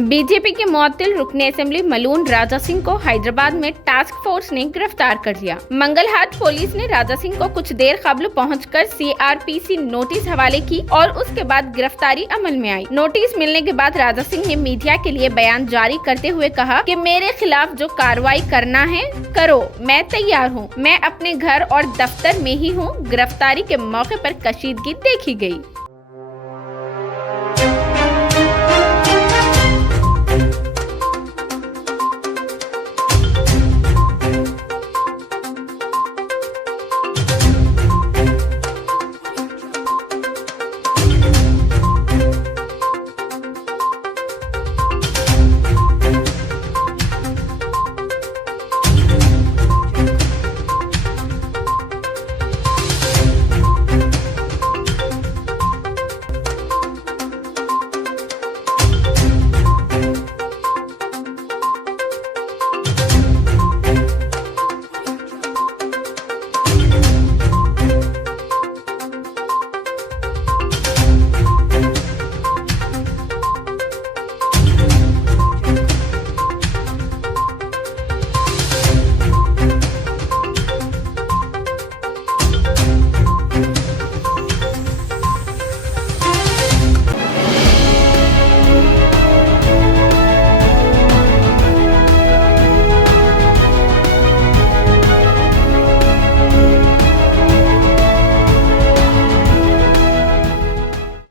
BJP के मुअत्तिल रुकने assembly मलून Raja Singh को हैदराबाद में टास्क फोर्स ने गिरफ्तार कर लिया। मंगलहाट पुलिस ने राजा सिंह को कुछ देर कब्ल पहुंचकर सीआरपीसी नोटिस हवाले की और उसके बाद गिरफ्तारी अमल में आई। नोटिस मिलने के बाद राजा सिंह ने मीडिया के लिए बयान जारी करते हुए कहा कि मेरे खिलाफ जो कार्रवाई करना है करो, मैं तैयार हूँ। मैं अपने घर और दफ्तर में ही हूँ। गिरफ्तारी के मौके पर कशीदगी देखी गयी।